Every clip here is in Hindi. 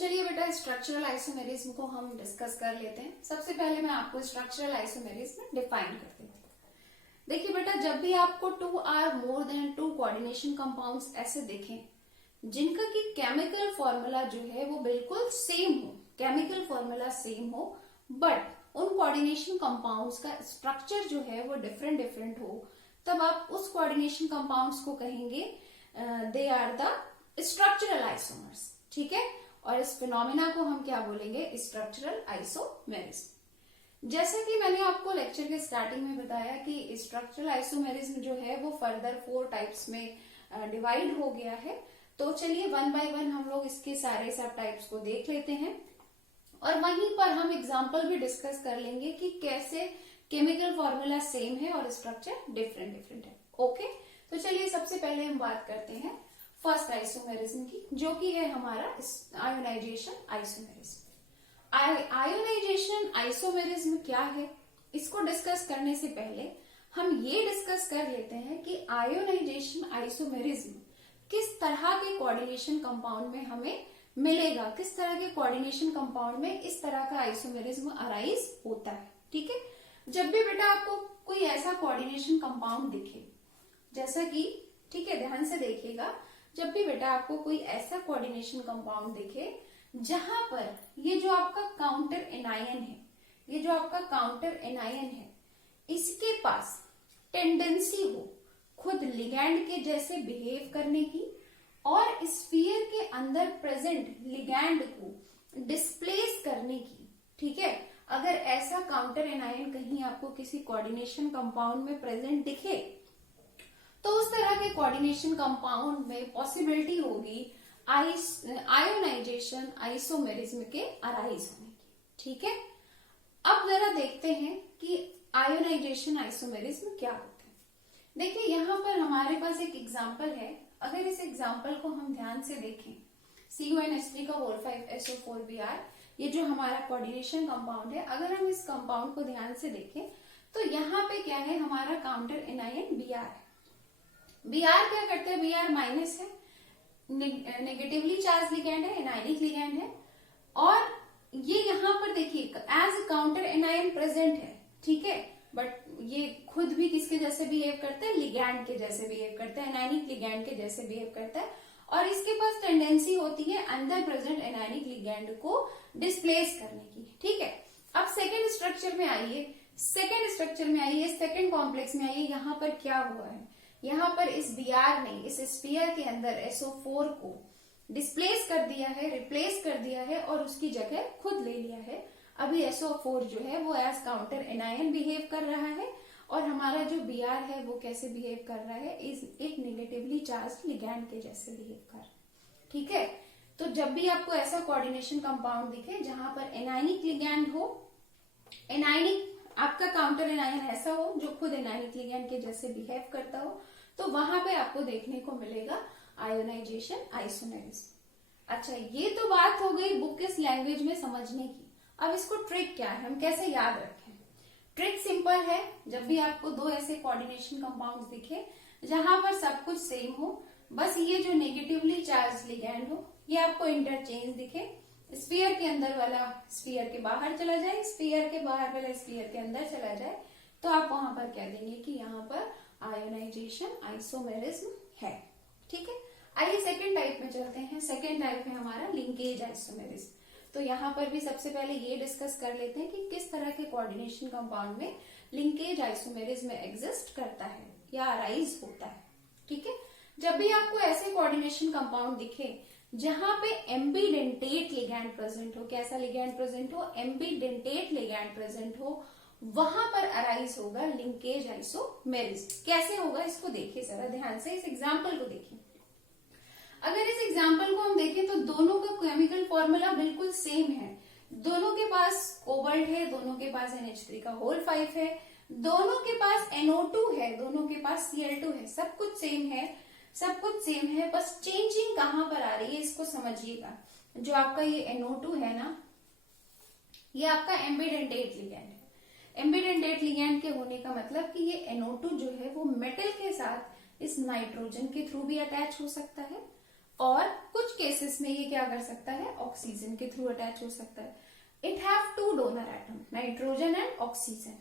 चलिए बेटा स्ट्रक्चरल आइसोमेरिज्म को हम डिस्कस कर लेते हैं। सबसे पहले मैं आपको स्ट्रक्चरल आइसोमेरिज्म डिफाइन करती हूँ। देखिए बेटा, जब भी आपको 2 और मोर देन 2 कोऑर्डिनेशन कंपाउंड्स ऐसे देखें जिनका की केमिकल फॉर्मूला जो है वो बिल्कुल सेम हो, केमिकल फॉर्मूला सेम हो, बट उन कोऑर्डिनेशन कंपाउंड्स का स्ट्रक्चर जो है वो डिफरेंट डिफरेंट हो, तब आप उस कोऑर्डिनेशन कंपाउंड्स को कहेंगे they are the structural isomers. ठीक है, और इस फिनोमिना को हम क्या बोलेंगे? Structural isomerism. जैसे कि मैंने आपको लेक्चर के स्टार्टिंग में बताया कि स्ट्रक्चरल आइसोमेरिज्म जो है वो फर्दर 4 टाइप्स में डिवाइड हो गया है। तो चलिए 1 बाय 1 हम लोग इसके सारे सब टाइप्स को देख लेते हैं और वहीं पर हम एग्जाम्पल भी डिस्कस कर लेंगे कि कैसे केमिकल फॉर्मूला सेम है और स्ट्रक्चर डिफरेंट डिफरेंट है। ओके, तो चलिए सबसे पहले हम बात करते हैं फर्स्ट आइसोमेरिज्म की, जो कि है हमारा आयोनाइजेशन आइसोमेरिज्म। आयोनाइजेशन आइसोमेरिज्म क्या है, इसको डिस्कस करने से पहले हम ये डिस्कस कर लेते हैं कि आयोनाइजेशन आइसोमेरिज्म किस तरह के कोऑर्डिनेशन कंपाउंड में हमें मिलेगा, किस तरह के कोऑर्डिनेशन कंपाउंड में इस तरह का आइसोमेरिज्म अराइज होता है। ठीक है, जब भी बेटा आपको कोई ऐसा कोऑर्डिनेशन कंपाउंड दिखे, जैसा कि, ठीक है ध्यान से देखिएगा, जब भी बेटा आपको कोई ऐसा कोऑर्डिनेशन कंपाउंड दिखे जहां पर ये जो आपका काउंटर एनायन है, ये जो आपका काउंटर एनायन है, इसके पास टेंडेंसी हो खुद लिगैंड के जैसे बिहेव करने की और स्फीयर के अंदर प्रेजेंट लिगैंड को डिस्प्लेस करने की। ठीक है, अगर ऐसा काउंटर एनायन कहीं आपको किसी कोऑर्डिनेशन कंपाउंड में प्रेजेंट दिखे तो उस तरह के कोऑर्डिनेशन कंपाउंड में पॉसिबिलिटी होगी आयोनाइजेशन आइसोमेरिज्म के अराइज होने की। ठीक है, अब जरा देखते हैं कि आयोनाइजेशन आइसोमेरिज्म क्या होता है। देखिए यहाँ पर हमारे पास एक एग्जांपल है। अगर इस एग्जांपल को हम ध्यान से देखें, CuNH3 का होल 5SO4Br, ये जो हमारा कोऑर्डिनेशन कंपाउंड है, अगर हम इस कंपाउंड को ध्यान से देखें तो यहाँ पे क्या है, हमारा काउंटर एनायन Br है। Br क्या करते हैं? Br माइनस है, नेगेटिवली चार्ज लिगैंड है, एनायनिक लिगैंड है, और ये यहाँ पर देखिए एज काउंटर एनायन प्रेजेंट है। ठीक है, बट ये खुद भी किसके जैसे बिहेव करते हैं? लिगैंड के जैसे बिहेव करते हैं, एनायनिक लिगैंड के जैसे बिहेव करता है, और इसके पास टेंडेंसी होती है अंदर प्रेजेंट एनायनिक लिगैंड को डिस्प्लेस करने की। ठीक है, अब सेकेंड स्ट्रक्चर में आइए, सेकेंड कॉम्प्लेक्स में आइए। यहाँ पर क्या हुआ है? यहाँ पर इस Br ने इस स्फीयर के अंदर SO4 को डिस्प्लेस कर दिया है, रिप्लेस कर दिया है और उसकी जगह खुद ले लिया है। अभी SO4 जो है वो एज काउंटर एनायन बिहेव कर रहा है और हमारा जो Br है वो कैसे बिहेव कर रहा है? एक नेगेटिवली चार्ज लिगैंड के जैसे बिहेव कर रहा है। ठीक है, तो जब भी आपको ऐसा कोऑर्डिनेशन कंपाउंड दिखे जहां पर एनायनिक लिगैंड हो, एनायनिक आपका काउंटर एनायन ऐसा हो जो खुद एनायनिक लिगैंड के जैसे बिहेव करता हो, तो वहां पे आपको देखने को मिलेगा आयोनाइजेशन आइसोमेरिज्म। अच्छा, ये तो बात हो गई बुक किस लैंग्वेज में समझने की। अब इसको ट्रिक क्या है, हम कैसे याद रखें? ट्रिक सिंपल है, जब भी आपको 2 ऐसे कोऑर्डिनेशन कंपाउंड्स दिखे जहां पर सब कुछ सेम हो, बस ये जो नेगेटिवली चार्ज लिगैंड हो ये आपको इंटरचेंज दिखे, स्फीयर के अंदर वाला स्फीयर के बाहर चला जाए, स्फीयर के बाहर वाला स्फीयर के अंदर चला जाए, तो आप वहां पर कह देंगे कि यहाँ पर आयोनाइजेशन आइसोमेरिज्म है। ठीक है, आइए सेकेंड टाइप में चलते हैं। सेकेंड टाइप में हमारा लिंकेज आइसोमेरिज्म। तो यहाँ पर भी सबसे पहले ये डिस्कस कर लेते हैं कि किस तरह के कोऑर्डिनेशन कंपाउंड में लिंकेज आइसोमेरिज्म एग्जिस्ट करता है या अराइज होता है। ठीक है, जब भी आपको ऐसे कोऑर्डिनेशन कंपाउंड दिखे जहां पे एम्बीडेंटेट लिगैंड प्रेजेंट हो, कैसा लिगैंड प्रेजेंट हो? एम्बीडेंटेट लिगैंड प्रेजेंट हो, वहां पर अराइज होगा लिंकेज आइसोमेरिज्म। कैसे होगा इसको देखिए जरा ध्यान से, इस एग्जाम्पल को देखिए। अगर इस एग्जाम्पल को हम देखें तो दोनों का केमिकल फॉर्मूला बिल्कुल सेम है। दोनों के पास कोबाल्ट है, दोनों के पास NH3 का होल 5 है, दोनों के पास NO2 है, दोनों के पास Cl2 है, सब कुछ सेम है, सब कुछ सेम है। बस चेंजिंग कहां पर आ रही है इसको समझिएगा। जो आपका ये NO2 है ना, ये आपका एम्बीडेंटेट लिगैंड है। एम्बीडेंटेट लिगैंड के होने का मतलब कि ये NO2 जो है वो मेटल के साथ इस नाइट्रोजन के थ्रू भी अटैच हो सकता है और कुछ केसेस में ये क्या कर सकता है, ऑक्सीजन के थ्रू अटैच हो सकता है। It have two donor atom, nitrogen and oxygen.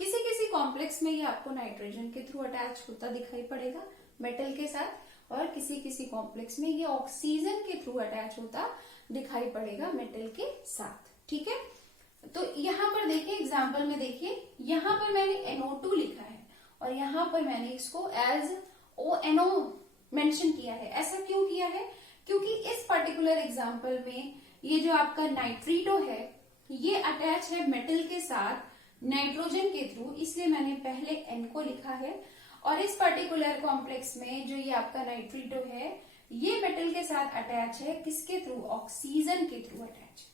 किसी किसी कॉम्प्लेक्स में ये आपको नाइट्रोजन के थ्रू अटैच होता दिखाई पड़ेगा मेटल के साथ, और किसी किसी कॉम्प्लेक्स में ये ऑक्सीजन के थ्रू अटैच होता दिखाई पड़ेगा मेटल के साथ। ठीक है, तो यहाँ पर देखिए एग्जाम्पल में देखिए, यहाँ पर मैंने NO2 लिखा है और यहाँ पर मैंने इसको एज ONO मेंशन किया है। ऐसा क्यों किया है, क्योंकि इस पर्टिकुलर एग्जाम्पल में ये जो आपका नाइट्रीटो है ये अटैच है मेटल के साथ नाइट्रोजन के थ्रू, इसलिए मैंने पहले N को लिखा है। और इस पर्टिकुलर कॉम्प्लेक्स में जो ये आपका नाइट्रीटो है ये मेटल के साथ अटैच है, किसके थ्रू, ऑक्सीजन के थ्रू अटैच।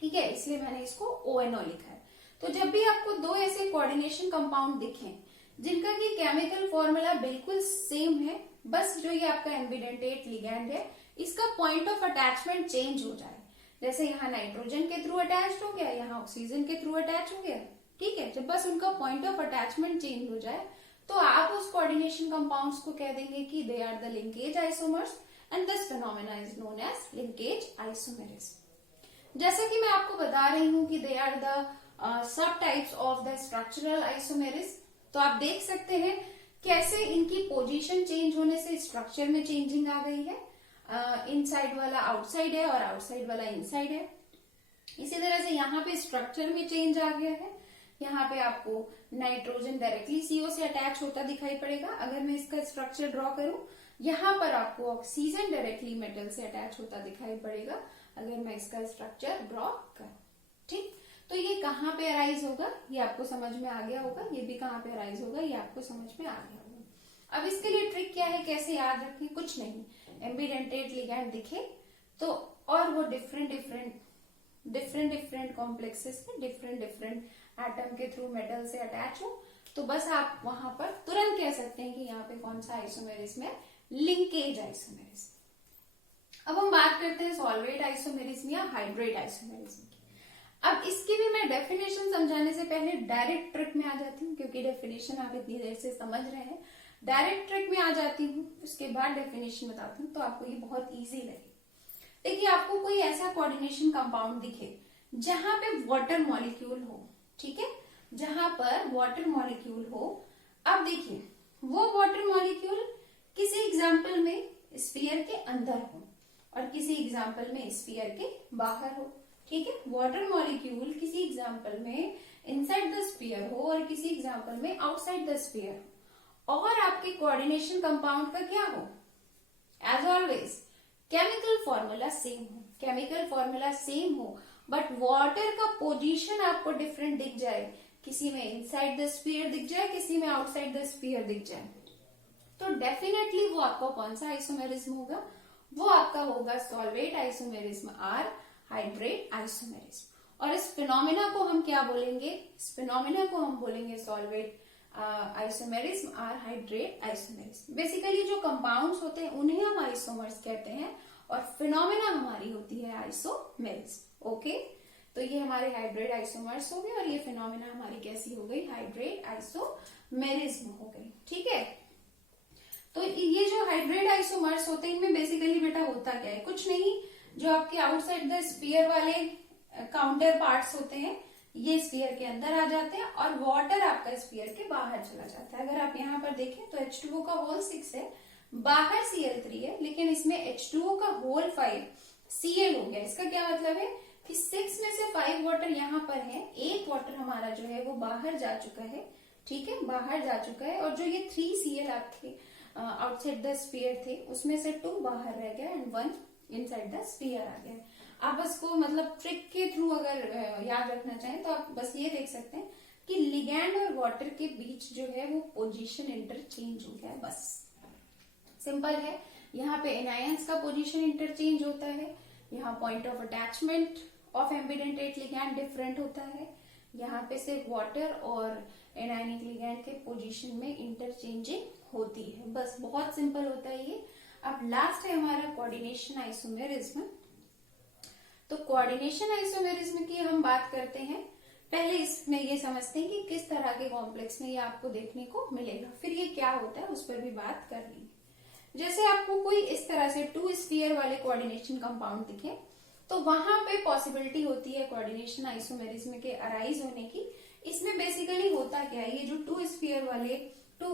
ठीक है, इसलिए मैंने इसको ONO लिखा है। तो जब भी आपको दो ऐसे कोऑर्डिनेशन कंपाउंड दिखें जिनका की केमिकल फॉर्मूला बिल्कुल सेम है, बस जो ये आपका एम्बिडेंटेट लिगैंड है इसका पॉइंट ऑफ अटैचमेंट चेंज हो जाए, जैसे यहाँ नाइट्रोजन के थ्रू अटैच हो गया, यहाँ ऑक्सीजन के थ्रू अटैच हो गया। ठीक है, जब बस उनका पॉइंट ऑफ अटैचमेंट चेंज हो जाए तो आप उस कोऑर्डिनेशन कंपाउंड्स को कह देंगे कि they are the linkage isomers and this phenomena is known as linkage isomerism. जैसा कि मैं आपको बता रही हूँ कि they are the sub types of the structural isomerism, तो आप देख सकते हैं कैसे इनकी पोजीशन चेंज होने से स्ट्रक्चर में चेंजिंग आ गई है। इनसाइड वाला आउटसाइड है और आउटसाइड वाला इनसाइड है। इसी तरह से यहाँ पे स्ट्रक्चर में चेंज आ गया है। यहाँ पे आपको नाइट्रोजन डायरेक्टली CO से अटैच होता दिखाई पड़ेगा अगर मैं इसका स्ट्रक्चर ड्रॉ करूं। यहाँ पर आपको ऑक्सीजन डायरेक्टली मेटल से अटैच होता दिखाई पड़ेगा अगर मैं इसका स्ट्रक्चर ड्रॉ करूं। ठीक, तो ये कहाँ पे अराइज होगा ये आपको समझ में आ गया होगा, ये भी कहाँ पे अराइज होगा ये आपको समझ में आ गया होगा। अब इसके लिए ट्रिक क्या है, कैसे याद रखें, कुछ नहीं, एम्बिडेंटेट लिगैंड दिखे तो और वो डिफरेंट डिफरेंट कॉम्प्लेक्सेस में डिफरेंट एटम के थ्रू मेटल से अटैच हो, तो बस आप वहां पर तुरंत कह सकते हैं कि यहाँ पे कौन सा आइसोमेरिज्म है, लिंकेज आइसोमेरिज्म। अब हम बात करते हैं सॉल्वेट आइसोमेरिज्म या हाइड्रेट आइसोमेरिज्म की। अब इसकी भी मैं डेफिनेशन समझाने से पहले डायरेक्ट ट्रिक में आ जाती हूँ, क्योंकि डेफिनेशन आप इतनी देर से समझ रहे हैं। डायरेक्ट ट्रिक में आ जाती हूँ, उसके बाद डेफिनेशन बताती हूँ, तो आपको ये बहुत इजी लगे। देखिए, आपको कोई ऐसा कोऑर्डिनेशन कंपाउंड दिखे जहां पे वाटर मॉलिक्यूल हो, ठीक है, जहां पर वाटर मॉलिक्यूल हो। अब देखिए, वो वाटर मॉलिक्यूल किसी एग्जाम्पल में स्फीयर के अंदर हो और किसी एग्जाम्पल में स्फीयर के बाहर हो। ठीक है, वाटर मॉलिक्यूल किसी एग्जाम्पल में इनसाइड द स्फीयर हो और किसी एग्जाम्पल में आउटसाइड द स्फीयर हो, और आपके कोऑर्डिनेशन कंपाउंड का क्या हो, as always chemical formula same हो, केमिकल फॉर्मूला सेम हो, बट वाटर का पोजीशन आपको डिफरेंट दिख जाए, किसी में इनसाइड द स्फीयर दिख जाए, किसी में आउटसाइड द स्फीयर दिख जाए, तो डेफिनेटली वो आपका कौन सा आइसोमेरिज्म होगा, वो आपका होगा सॉल्वेट आइसोमेरिज्म और हाइड्रेट आइसोमेरिज्म। और इस फिनोमेना को हम क्या बोलेंगे, इस फिनोमेना को हम बोलेंगे सॉल्वेट आइसोमेरिज्म और हाइड्रेट आइसोमेरिज्म। बेसिकली जो कंपाउंड्स होते हैं उन्हें हम आइसोमर्स कहते हैं और फिनोमेना हमारी होती है आइसोमेरिज्म। ओके, तो ये हमारे हाइड्रेट आइसोमर्स हो गए और ये फिनोमेना हमारी कैसी हो गई, हाइड्रेट आइसोमेरिज्म हो गई। ठीक है, तो ये जो हाइड्रेट आइसोमर्स होते हैं इनमें बेसिकली बेटा होता क्या है, कुछ नहीं, जो आपके आउटसाइड द स्फीयर वाले काउंटर पार्ट्स होते हैं ये स्फीयर के अंदर आ जाते हैं और वाटर आपका स्फीयर के बाहर चला जाता है। अगर आप यहाँ पर देखें तो H2O का होल 6 है, बाहर Cl3 है, लेकिन इसमें H2O का होल 5 Cl हो गया। इसका क्या मतलब है कि 6 में से 5 वाटर यहाँ पर है, एक वाटर हमारा जो है वो बाहर जा चुका है। ठीक है, बाहर जा चुका है, और जो ये 3 Cl आपके आउटसाइड द स्फीयर थे उसमें से 2 बाहर रह गया एंड 1 इनसाइड द स्फीयर आ गया। आप इसको मतलब ट्रिक के थ्रू अगर याद रखना चाहें तो आप बस ये देख सकते हैं कि लिगैंड और वाटर के बीच जो है वो पोजीशन इंटरचेंज हो गया है, बस सिंपल है। यहाँ पे एनायंस का पोजीशन इंटरचेंज होता है, यहाँ point of attachment of ambidentate ligand different होता है, यहाँ पे सिर्फ वाटर और एनायनिक लिगैंड के पोजीशन में इंटरचेंजिंग होती है, बस बहुत सिंपल होता है ये। अब लास्ट है हमारा कोऑर्डिनेशन आइसोमेरिज्म। तो कोऑर्डिनेशन आइसोमेरिज्म की हम बात करते हैं, पहले इसमें ये समझते हैं कि किस तरह के कॉम्प्लेक्स में ये आपको देखने को मिलेगा, फिर ये क्या होता है उस पर भी बात कर लेंगे। जैसे आपको कोई इस तरह से 2 स्फीयर वाले कोऑर्डिनेशन कंपाउंड दिखे तो वहां पे पॉसिबिलिटी होती है कोऑर्डिनेशन आइसोमेरिज्म के अराइज होने की। इसमें बेसिकली होता क्या है, ये जो 2 स्फीयर वाले 2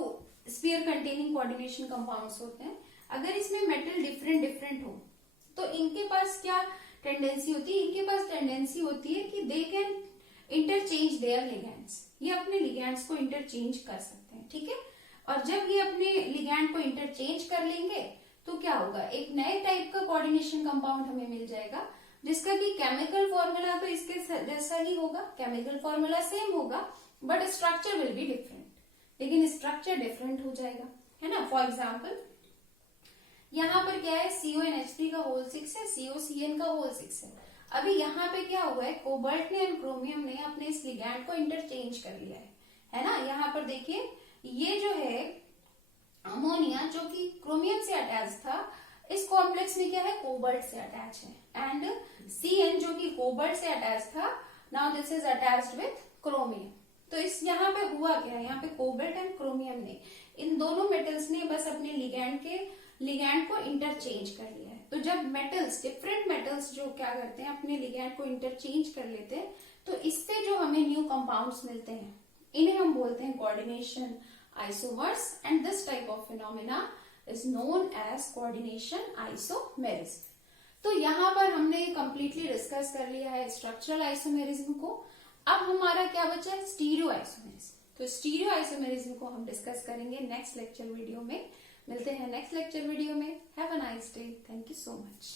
स्फीयर कंटेनिंग कोऑर्डिनेशन कंपाउंड्स होते हैं, अगर इसमें मेटल डिफरेंट डिफरेंट हो तो इनके पास क्या टेंडेंसी होती है, इनके पास टेंडेंसी होती है कि they can interchange their ligands, ये अपने लिगैंड्स को इंटरचेंज कर सकते हैं, ठीक है। और जब ये अपने लिगैंड को इंटरचेंज कर लेंगे तो क्या होगा, एक नए टाइप का कोऑर्डिनेशन कंपाउंड हमें मिल जाएगा, जिसका कि केमिकल फॉर्मूला तो इसके जैसा ही होगा, केमिकल फॉर्मूला सेम होगा but structure will be different, लेकिन स्ट्रक्चर डिफरेंट हो जाएगा, है ना। फॉर एग्जाम्पल यहाँ पर क्या है, CONH3 का होल 6 है, COCN का होल 6 है। अभी यहाँ पे क्या हुआ है, कोबाल्ट ने और क्रोमियम ने अपने इस लिगैंड को इंटरचेंज कर लिया है ना। यहाँ पर देखिए ये जो है अमोनिया जो कि क्रोमियम से अटैच था, इस कॉम्प्लेक्स में क्या है, कोबाल्ट से अटैच है, एंड CN जो कि कोबाल्ट से अटैच था, now this is attached with chromium. तो इस यहाँ पे हुआ क्या है, यहाँ पे कोबाल्ट एंड क्रोमियम ने, इन दोनों मेटल्स ने बस अपने लिगैंड को इंटरचेंज कर लिया है। तो जब मेटल्स, डिफरेंट मेटल्स जो क्या करते हैं, अपने लिगैंड को इंटरचेंज कर लेते हैं, तो इससे जो हमें न्यू कंपाउंड्स मिलते हैं, इन्हें हम बोलते हैं coordination isomers, and this type of phenomena is known as coordination isomerism. तो यहाँ पर हमने कंप्लीटली डिस्कस कर लिया है स्ट्रक्चरल आइसोमेरिज्म को। अब हमारा क्या बचा है, स्टीरियो आइसोमेरिज्म। तो स्टीरियो आइसोमेरिज्म को हम डिस्कस करेंगे नेक्स्ट लेक्चर वीडियो में। मिलते हैं नेक्स्ट लेक्चर वीडियो में। Have a nice day, thank you so much.